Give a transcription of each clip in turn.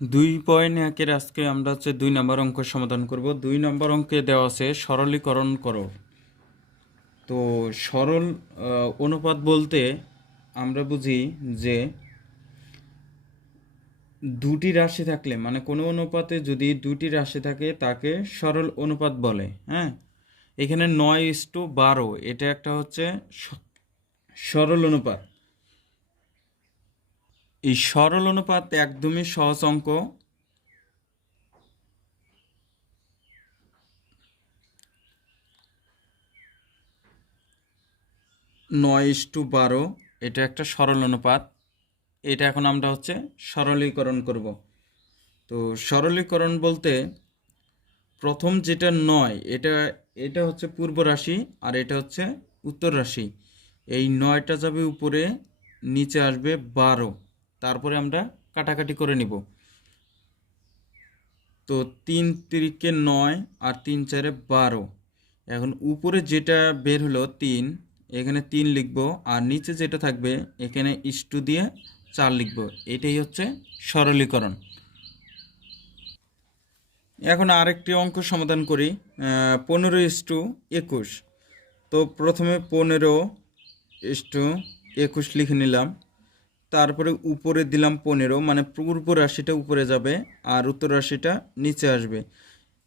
2.1 আজকে আমরা 2 নম্বর অঙ্ক সমাধান করব। 2 নম্বর অঙ্কে দেওয়া আছে সরলীকরণ করো। তো সরল অনুপাত বলতে আমরা বুঝি যে দুটি রাশি থাকলে, মানে কোনো অনুপাতে যদি দুটি রাশি থাকে তাকে সরল অনুপাত বলে। হ্যাঁ, এখানে 9:12 এটা একটা হচ্ছে সরল অনুপাত। এই সরল অনুপাত একদমই সহজ অঙ্ক। 9:12 এটা একটা সরল অনুপাত। এটা এখন আমরা সরলীকরণ করব। তো সরলীকরণ বলতে প্রথম যেটা 9 এটা এটা হচ্ছে পূর্ব রাশি আর এটা হচ্ছে উত্তর রাশি। এই 9টা যাবে উপরে, নিচে আসবে 12, তারপরে আমরা কাটাকাটি করে নিব। তো 3 3 9 আর 3 4 12। এখন উপরে যেটা বের হলো 3, এখানে 3 লিখব, আর নিচে যেটা থাকবে এখানে ইস্টু দিয়ে 4 লিখব। এটাই হচ্ছে সরলীকরণ। এখন আরেকটি অঙ্ক সমাধান করি। 15:21। তো প্রথমে 15:21 লিখে নিলাম, তারপরে উপরে দিলাম 15, মানে পূর্ব রাশিটা উপরে যাবে আর উত্তর রাশিটা নিচে আসবে।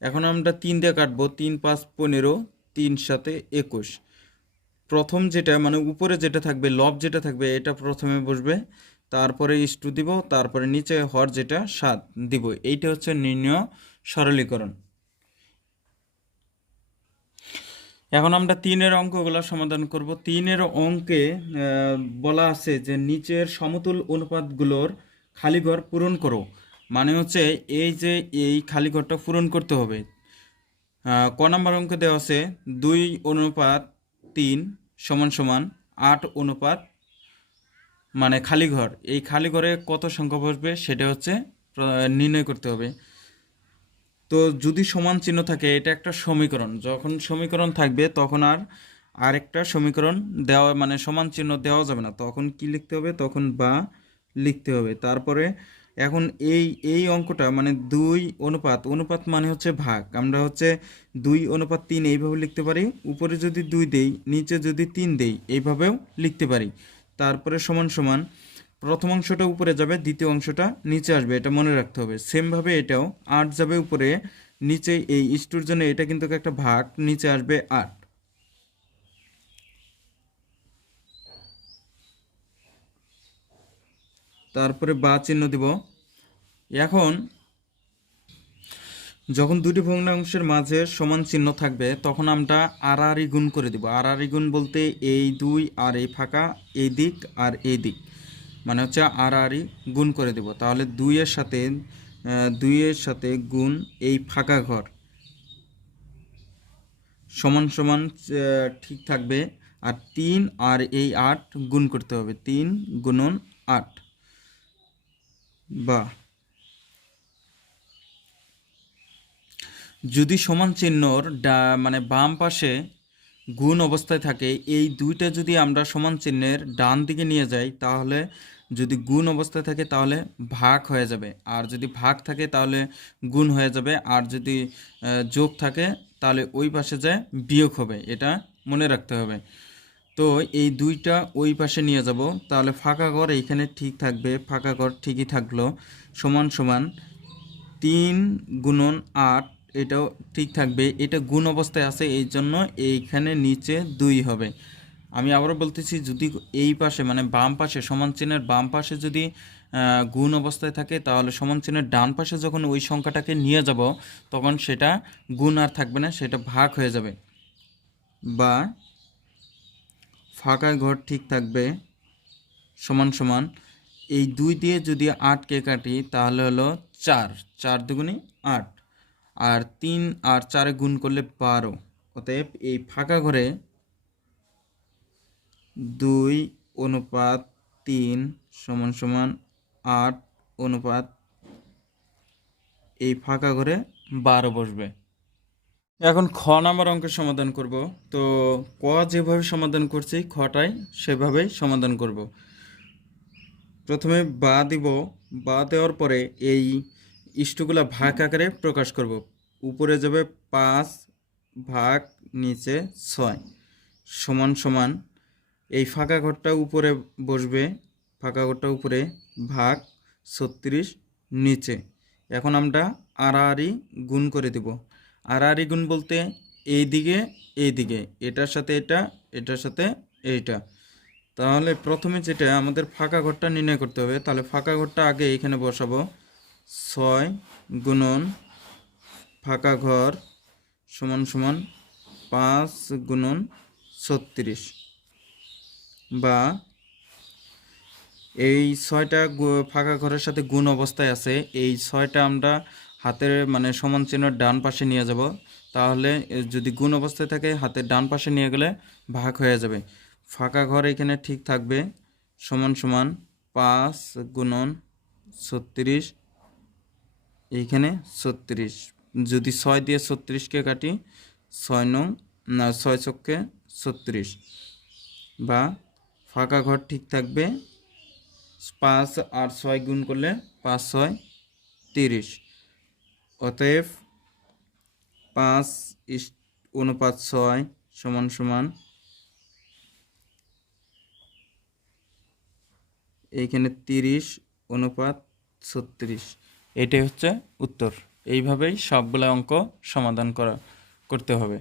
এখন আমরা 3 দিয়ে কাটবো। 3 5 15, 3 7 21। প্রথম যেটা মানে উপরে যেটা থাকবে, লব যেটা থাকবে, এটা প্রথমে বসবে, তারপরে ইস্টু দিব, তারপরে নিচে হর যেটা 7 দিব। এইটা হচ্ছে নির্ণয় সরলীকরণ। এখন আমরা 3-এর অঙ্কগুলো সমাধান করব। 3-এর অঙ্কে বলা আছে যে নিচের সমতুল অনুপাতগুলোর খালিঘর পূরণ করো। মানে হচ্ছে এই যে এই খালিঘরটা পূরণ করতে হবে। ক নাম্বার অঙ্কে দেওয়া আছে 2:3 = 8 মানে খালিঘর। এই খালিঘরে কত সংখ্যা বসবে সেটা নির্ণয় করতে হবে। তো যদি সমান চিহ্ন থাকে, এটা একটা সমীকরণ। যখন সমীকরণ থাকবে তখন আর আরেকটা সমীকরণ দেওয়া, মানে সমান চিহ্ন দেওয়া যাবে না। তখন কি লিখতে হবে? তখন বা লিখতে হবে। তারপরে এখন এই অঙ্কটা মানে 2:অনুপাত মানে হচ্ছে ভাগ। আমরা 2:3 এইভাবে লিখতে পারি। উপরে যদি 2 দেই, নিচে যদি 3 দেই, এইভাবেও লিখতে পারি। তারপরে সমান সমান প্রথম অংশটা উপরে যাবে, দ্বিতীয় অংশটা নিচে আসবে, এটা মনে রাখতে হবে। সেমভাবে এটাও 8 যাবে উপরে, নিচে এই ইস্টুর জন্য এটা কিন্তু একটা ভাগ, নিচে আসবে 8। তারপরে বা চিহ্ন দিব। এখন যখন দুটি ভগ্নাংশের মাঝে সমান চিহ্ন থাকবে তখন আমরা আড়াআড়ি গুণ করে দিব। আড়াআড়ি গুণ বলতে এই 2 আর এই ফাঁকা, এই দিক আর এই দিক, মানে আড়াআড়ি গুণ করে দেব। তাহলে 2-এর সাথে গুণ এই ফাঁকা ঘর সমান সমান ঠিক থাকবে। আর 3 আর এই 8 গুণ করতে হবে। 3 গুণন 8 বা যদি সমান চিহ্নর মানে বাম পাশে গুণ অবস্থায় থাকে, এই দুইটা যদি আমরা সমান চিহ্নের ডান দিকে নিয়ে যাই, তাহলে যদি গুণ অবস্থায় থাকে তাহলে ভাগ হয়ে যাবে, আর যদি ভাগ থাকে তাহলে গুণ হয়ে যাবে, আর যদি যোগ থাকে তাহলে ওই পাশে যায় বিয়োগ হবে। এটা মনে রাখতে হবে। তো এই দুইটা ওই পাশে নিয়ে যাব, তাহলে ফাঁকা ঘর এইখানে ঠিক থাকবে, ফাঁকা ঘর ঠিকই থাকলো। সমান সমান 3 গুণন 8, এটাও ঠিক থাকবে। এটা গুণ অবস্থায় আছে, এই জন্য এইখানে নিচে 2 হবে। আমি আবারও বলতেছি, যদি এই পাশে মানে বাম পাশে, সমান চিহ্নের বাম পাশে যদি গুণ অবস্থায় থাকে, তাহলে সমান চিহ্নের ডান পাশে যখন ওই সংখ্যাটাকে নিয়ে যাব তখন সেটা গুণ আর থাকবে না, সেটা ভাগ হয়ে যাবে। বা ফাঁকা ঘর ঠিক থাকবে সমান সমান এই 2 দিয়ে যদি 8কে কাটি তাহলে হলো 4, 4 দুগুণে 8, আর 3 আর 4 গুণ করলে 12। অতএব এই ফাঁকা ঘরে 2:3 = 8 এই ফাঁকা ঘরে 12 বসবে। এখন খ নাম্বার অঙ্কের সমাধান করব। তো ক যেভাবে সমাধান করছি, খটাই সেভাবেই সমাধান করব। প্রথমে বা দিব। বা দেওয়ার পরে এই ইষ্টগুলা ভাগ আকারে প্রকাশ করব। উপরে যাবে 5 ভাগ নিচে 6 সমান সমান এই ফাঁকা ঘরটা উপরে বসবে, ফাঁকা ঘরটা উপরে ভাগ 36 নিচে। এখন আমরা আড়াআড়ি গুণ করে দেব। আড়াআড়ি গুণ বলতে এইদিকে এইদিকে, এটার সাথে এটা, এটার সাথে এইটা। তাহলে প্রথমে যেটা আমাদের ফাঁকা ঘরটা নির্ণয় করতে হবে, তাহলে ফাঁকা ঘরটা আগে এখানে বসাবো। 6 গুণন ফাঁকা ঘর সমান সমান 5 গুণন 36, বা এই 6টা ফাঁকা ঘরের সাথে গুণ অবস্থায় আছে, এই 6টা আমরা হাতের মানে সমান চিহ্নের ডান পাশে নিয়ে যাব। তাহলে যদি গুণ অবস্থায় থাকে হাতের ডান পাশে নিয়ে গেলে ভাগ হয়ে যাবে। ফাঁকা ঘর এখানে ঠিক থাকবে, সমান সমান 5 গুণন 36, এইখানে 36। যদি 6 দিয়ে 36কে কাটি, 6 নং না 6 ছক্কে 36, বা ফাঁকা ঘর ঠিক থাকবে 5 আর 6 গুণ করলে 5 6 30। অতএব 5:6 সমান সমান এইখানে 30:36। এটাই হচ্ছে উত্তর। এইভাবেই সবগুলো অঙ্ক সমাধান করতে হবে।